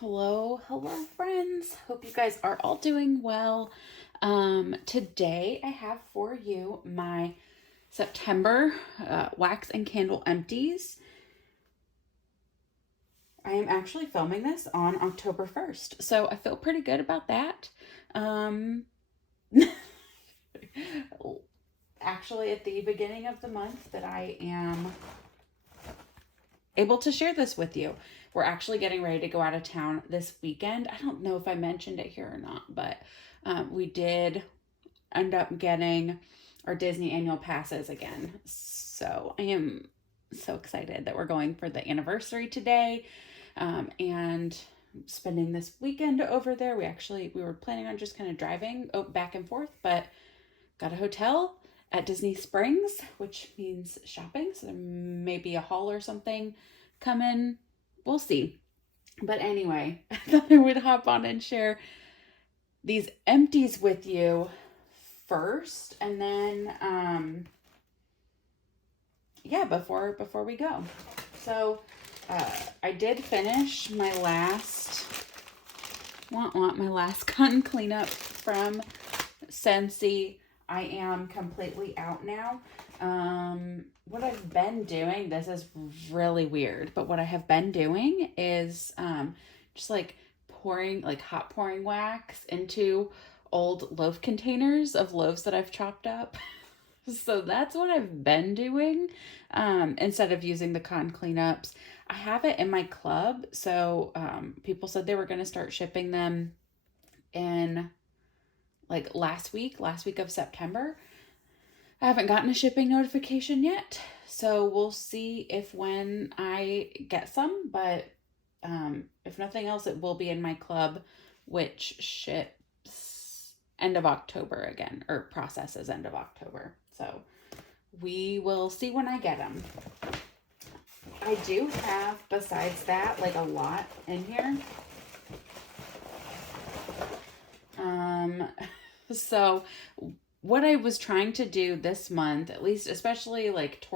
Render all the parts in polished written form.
Hello friends. Hope you guys are all doing well. Today I have for you my September wax and candle empties. I am actually filming this on October 1st, so I feel pretty good about that. Um, actually, at the beginning of the month that I am able to share this with you. We're actually getting ready to go out of town this weekend. I don't know if I mentioned it here or not, but we did end up getting our Disney annual passes again. So I am so excited that we're going for the anniversary today and spending this weekend over there. We were planning on just kind of driving back and forth, but got a hotel at Disney Springs, which means shopping. So there may be a haul or something coming. We'll see. But anyway, I thought I would hop on and share these empties with you first, and then yeah, before we go. So I did finish my last my last cotton cleanup from Scentsy. I am completely out now. What I've been doing, this is really weird, but what I have been doing is just like hot pouring wax into old loaf containers of loaves that I've chopped up. So that's what I've been doing instead of using the cotton cleanups. I have it in my club, so people said they were going to start shipping them in like last week of September. I haven't gotten a shipping notification yet, so we'll see if when I get some, but if nothing else, it will be in my club, which ships end of October again, or processes end of October. So we will see when I get them. I do have, besides that, like a lot in here. So what I was trying to do this month, at least, especially like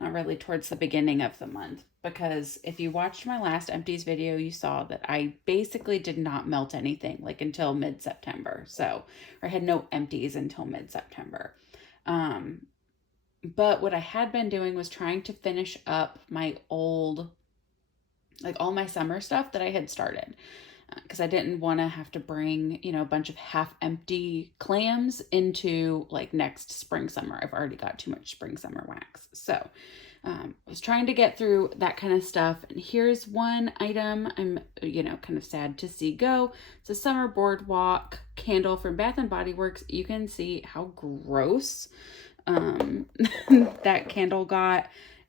not really towards the beginning of the month, because if you watched my last empties video, you saw that I basically did not melt anything like until mid-September. So I had no empties until mid-September. But what I had been doing was trying to finish up my old, like all my summer stuff that I had started, because I didn't want to have to bring, a bunch of half empty clams into like next spring, summer. I've already got too much spring, summer wax. So I was trying to get through that kind of stuff. And here's one item I'm, kind of sad to see go. It's a summer boardwalk candle from Bath and Body Works. You can see how gross that candle got.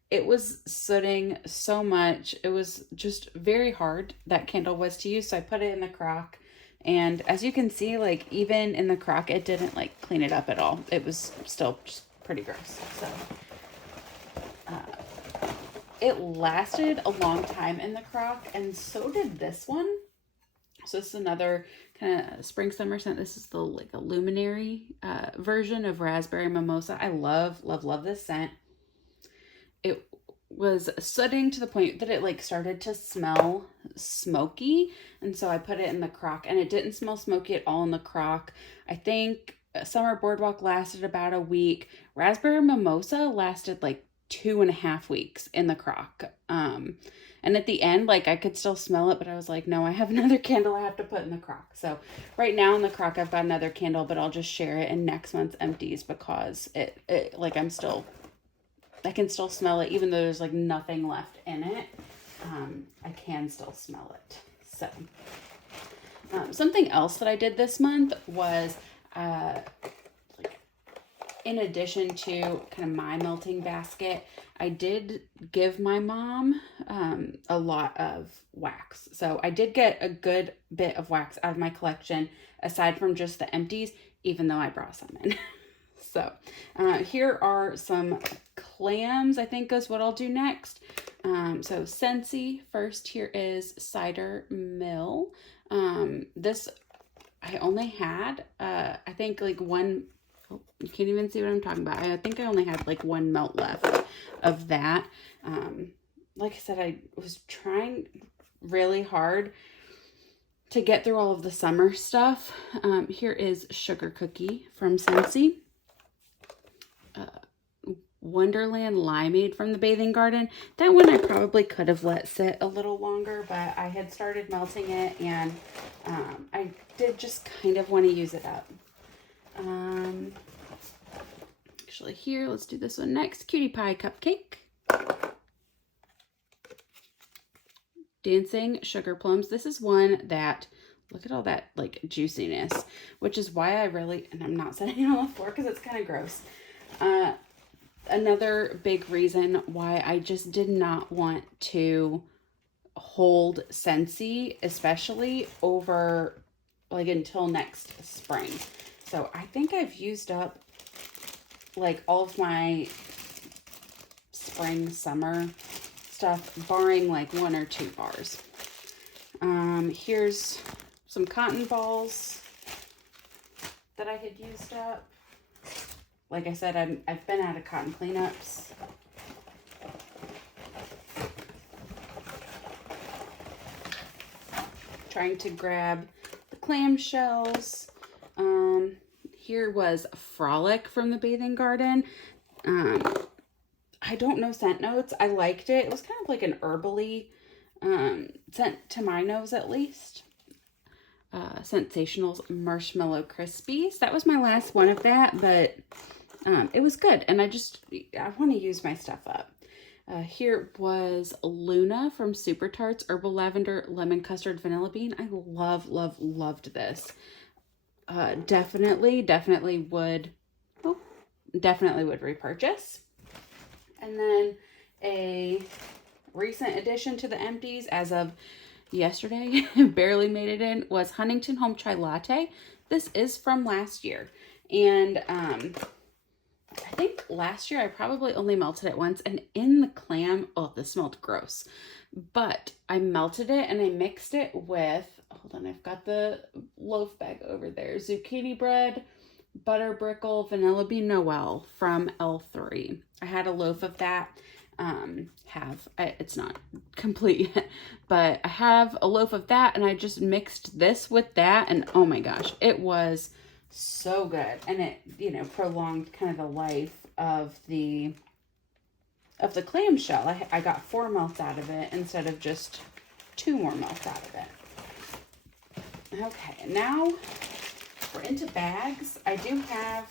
It was sooting so much. It was just very hard, that candle was to use. So I put it in the crock. And as you can see, like even in the crock, it didn't like clean it up at all. It was still just pretty gross. So it lasted a long time in the crock. And so did this one. So this is another kind of spring summer scent. This is the like a luminary version of raspberry mimosa. I love this scent. It was sooting to the point that it like started to smell smoky, and so I put it in the crock, and it didn't smell smoky at all in the crock. I think summer boardwalk lasted about a week. Raspberry mimosa lasted like 2.5 weeks in the crock. And at the end, like I could still smell it, but I was like, no, I have another candle I have to put in the crock. So right now in the crock, I've got another candle, but I'll just share it in next month's empties, because it like I can still smell it, even though there's like nothing left in it. I can still smell it. So something else that I did this month was like in addition to kind of my melting basket, I did give my mom a lot of wax. So I did get a good bit of wax out of my collection, aside from just the empties, even though I brought some in. So here are some clams, I think is what I'll do next. So Scentsy first. Here is Cider Mill. This I only had, I think like one, oh, you can't even see what I'm talking about. I think I only had like one melt left of that. Like I said, I was trying really hard to get through all of the summer stuff. Here is Sugar Cookie from Scentsy. Wonderland Limeade from the Bathing Garden. That one I probably could have let sit a little longer, but I had started melting it, and I did just kind of want to use it up. Actually here, let's do this one next. Cutie Pie Cupcake. Dancing Sugar Plums. This is one that, look at all that like juiciness, which is why I really, and I'm not setting it on the floor because it's kind of gross. Another big reason why I just did not want to hold Scentsy, especially over like until next spring. So I think I've used up like all of my spring, summer stuff, barring like 1 or 2 bars. Here's some cotton balls that I had used up. Like I said, I've been out of cotton cleanups. Trying to grab the clamshells. Here was Frolic from the Bathing Garden. I don't know scent notes. I liked it. It was kind of like an herbally scent to my nose, at least. Sensationals Marshmallow Crispies. That was my last one of that, but it was good, and I want to use my stuff up. Here was Luna from Super Tarts Herbal Lavender Lemon Custard Vanilla Bean. I loved this. Definitely would repurchase. And then a recent addition to the Empties as of yesterday, barely made it in, was Huntington Home Chai Latte. This is from last year, and I think last year I probably only melted it once, and in the clam, oh, this smelled gross, but I melted it and I mixed it with, hold on, I've got the loaf bag over there, zucchini bread, butter brickle, vanilla bean Noel from L3. I had a loaf of that. It's not complete yet, but I have a loaf of that, and I just mixed this with that, and oh my gosh, it was so good. And it, you know, prolonged kind of the life of the clamshell. I got 4 melts out of it instead of just 2 more melts out of it. Okay, now we're into bags. I do have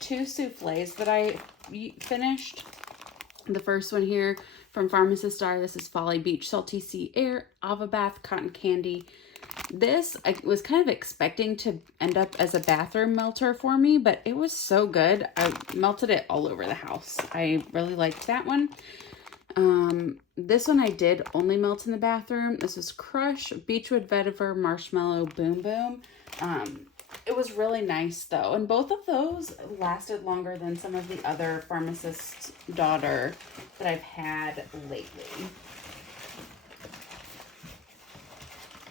2 souffles that I finished. The first one here from Pharmacist. This is Folly Beach Salty Sea Air Ava Bath Cotton Candy. This, I was kind of expecting to end up as a bathroom melter for me, but it was so good. I melted it all over the house. I really liked that one. This one I did only melt in the bathroom. This is Crush Beechwood Vetiver Marshmallow Boom Boom. It was really nice though, and both of those lasted longer than some of the other Pharmacist Daughter that I've had lately.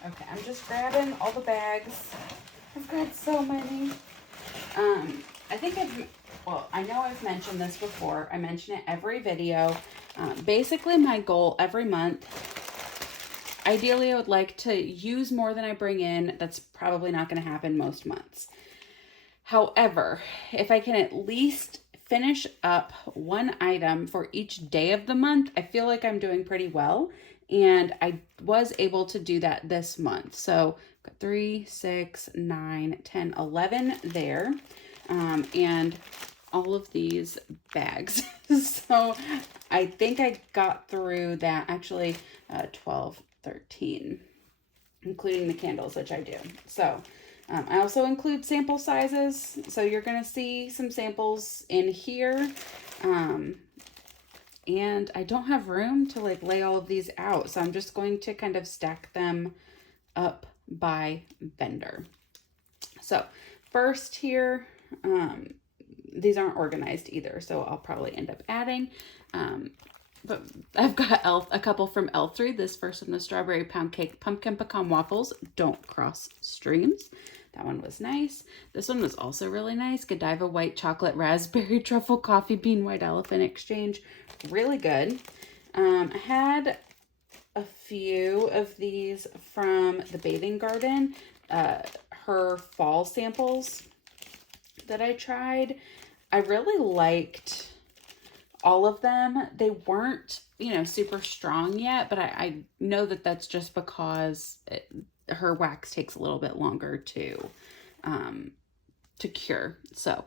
Okay, I'm just grabbing all the bags. I've grabbed so many. I know I've mentioned this before. I mention it every video. Basically my goal every month, ideally I would like to use more than I bring in. That's probably not going to happen most months. However, if I can at least finish up 1 item for each day of the month, I feel like I'm doing pretty well. And I was able to do that this month. So 3, 6, 9, 10, 11 there. And all of these bags. So I think I got through that, actually 12, 13, including the candles, which I do. So I also include sample sizes. So you're going to see some samples in here. And I don't have room to like lay all of these out. So I'm just going to kind of stack them up by vendor. So first here, these aren't organized either. So I'll probably end up adding, but I've got a couple from L3. This first one was Strawberry Pound Cake Pumpkin Pecan Waffles. Don't cross streams. That one was nice. This one was also really nice. Godiva White Chocolate Raspberry Truffle Coffee Bean White Elephant Exchange. Really good. I had a few of these from the Bathing Garden, her fall samples that I tried. I really liked all of them. They weren't, you know, super strong yet, but I know that that's just because her wax takes a little bit longer to cure. So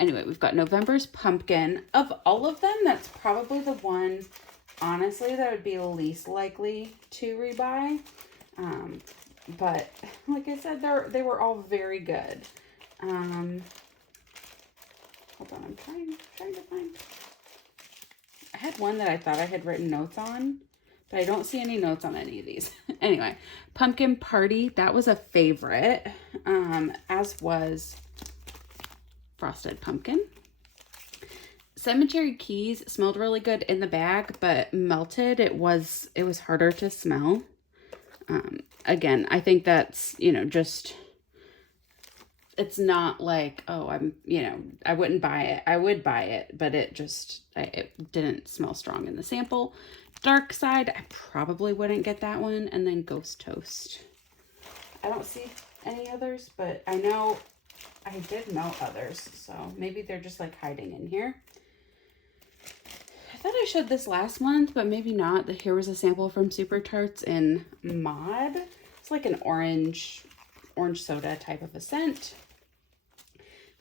anyway, we've got November's Pumpkin. Of all of them, that's probably the one, honestly, that would be least likely to rebuy. But like I said, they were all very good. Hold on, I'm trying to find. I had one that I thought I had written notes on, but I don't see any notes on any of these. Anyway, Pumpkin Party, that was a favorite, as was Frosted Pumpkin. Cemetery Keys smelled really good in the bag, but melted, it was harder to smell. Again, I think that's, you know, just, it's not like, oh, I wouldn't buy it. I would buy it, but it didn't smell strong in the sample. Dark Side, I probably wouldn't get that one. And then Ghost Toast. I don't see any others, but I know I did melt others, so maybe they're just like hiding in here. I thought I showed this last month, but maybe not. Here was a sample from Super Tarts in Mod. It's like an orange soda type of a scent.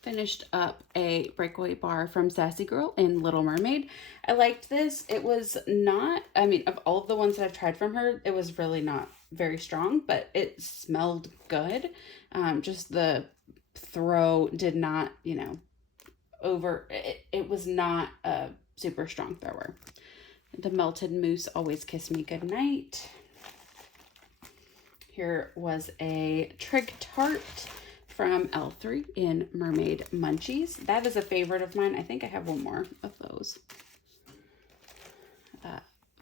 Finished up a breakaway bar from Sassy Girl in Little Mermaid. I liked this. It was not, I mean, of all of the ones that I've tried from her, it was really not very strong, but it smelled good. Just the throw did not, you know, it was not a super strong thrower. The Melted Mousse Always Kiss Me Goodnight. Here was a Trig Tart from L3 in Mermaid Munchies. That is a favorite of mine. I think I have one more of those.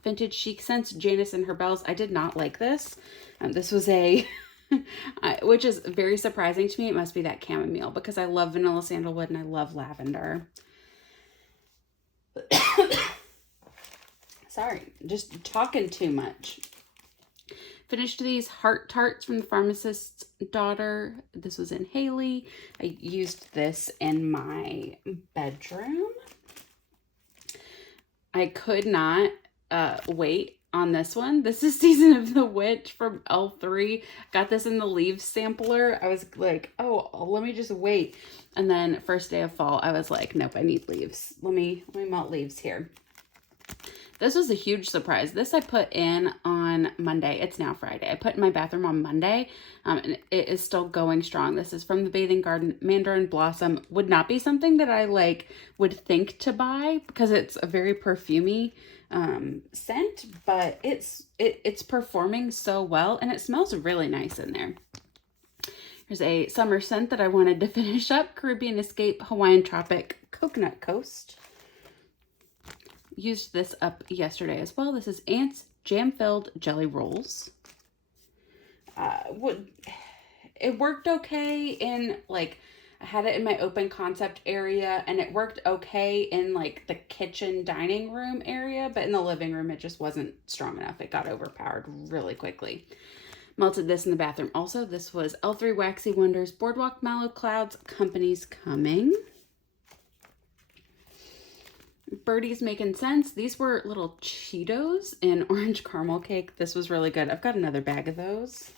Vintage Chic Scents, Janice and Her Bells. I did not like this. This was a, which is very surprising to me. It must be that chamomile because I love vanilla sandalwood and I love lavender. Sorry, just talking too much. Finished these Heart Tarts from the Pharmacist's Daughter. This was in Haley. I used this in my bedroom. I could not wait on this one. This is Season of the Witch from L3. Got this in the leaves sampler. I was like, oh, let me just wait. And then first day of fall, I was like, nope, I need leaves. Let me melt leaves here. This was a huge surprise. This I put in on Monday. It's now Friday. I put in my bathroom on Monday, and it is still going strong. This is from the Bathing Garden, Mandarin Blossom. Would not be something that I would think to buy because it's a very perfumey scent, but it's performing so well, and it smells really nice in there. Here's a summer scent that I wanted to finish up. Caribbean Escape Hawaiian Tropic Coconut Coast. Used this up yesterday as well. This is Ants Jam-Filled Jelly Rolls. It worked okay in I had it in my open concept area, and it worked okay in the kitchen dining room area, but in the living room it just wasn't strong enough. It got overpowered really quickly. Melted this in the bathroom also. This was L3 Waxy Wonders Boardwalk Mallow Clouds Company's Coming. Birdies Making Scents. These were little Cheetos in orange caramel cake. This was really good. I've got another bag of those.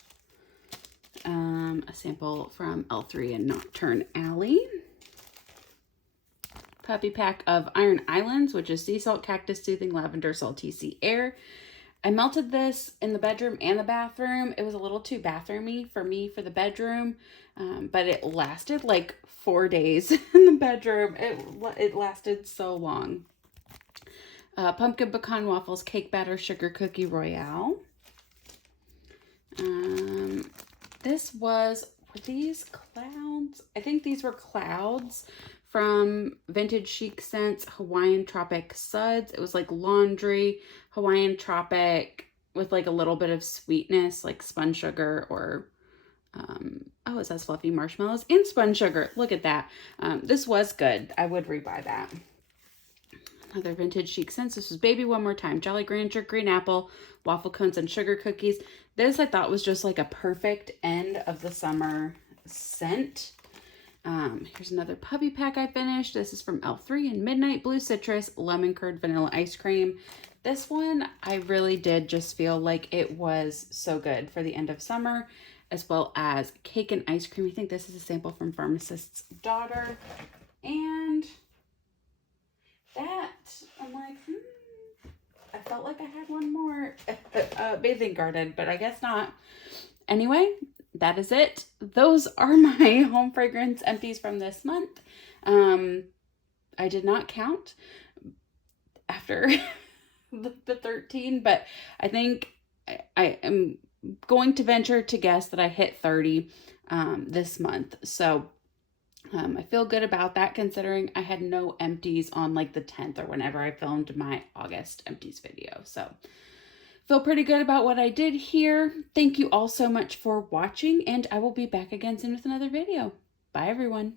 A sample from L3 and Nocturne Alley. Puppy pack of Iron Islands, which is sea salt, cactus, soothing lavender, salty sea air. I melted this in the bedroom and the bathroom. It was a little too bathroomy for me for the bedroom, but it lasted 4 days in the bedroom. It lasted so long. Pumpkin Pecan Waffles Cake Batter Sugar Cookie Royale. This were these clouds? I think these were clouds from Vintage Chic Scents Hawaiian Tropic Suds. It was laundry, Hawaiian Tropic with a little bit of sweetness, like spun sugar or oh, it says fluffy marshmallows and spun sugar. Look at that. This was good. I would rebuy that. Another vintage Chic Scents. This was Baby One More Time, Jolly Grandeur, Green Apple, Waffle Cones, and Sugar Cookies. This I thought was just like a perfect end of the summer scent. Here's another puppy pack I finished. This is from L3 in Midnight Blue Citrus, Lemon Curd Vanilla Ice Cream. This one, I really did just feel like it was so good for the end of summer, as well as cake and ice cream. I think this is a sample from Pharmacist's Daughter. And that, I'm like, I felt like I had one more Bathing Garden, but I guess not. Anyway, that is it. Those are my home fragrance empties from this month. I did not count after the 13, but I think I am going to venture to guess that I hit 30 this month. So I feel good about that, considering I had no empties on like the 10th or whenever I filmed my August empties video. So feel pretty good about what I did here. Thank you all so much for watching, and I will be back again soon with another video. Bye, everyone.